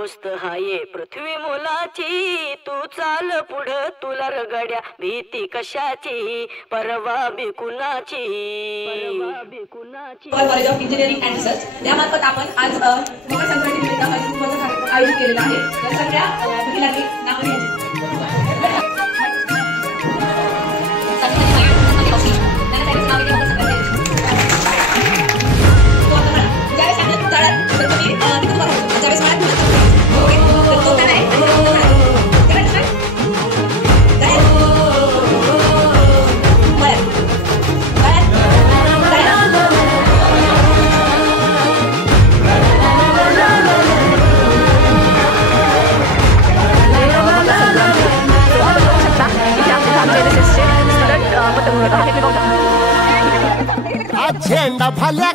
दोस्त हाये पृथ्वी मोलाची, तू चाल पुढं तुला रगड्या भीती कशाची, परवा बिकुनाची. College of engineering and research त्यामार्फत आपण आज मकर संक्रांती निमित्त हळदीकुंकवाचा कार्यक्रम आयोजित केलेला आहे. तर सगळ्या महिलांनी नाव घ्यायची. झेंडा भाल्या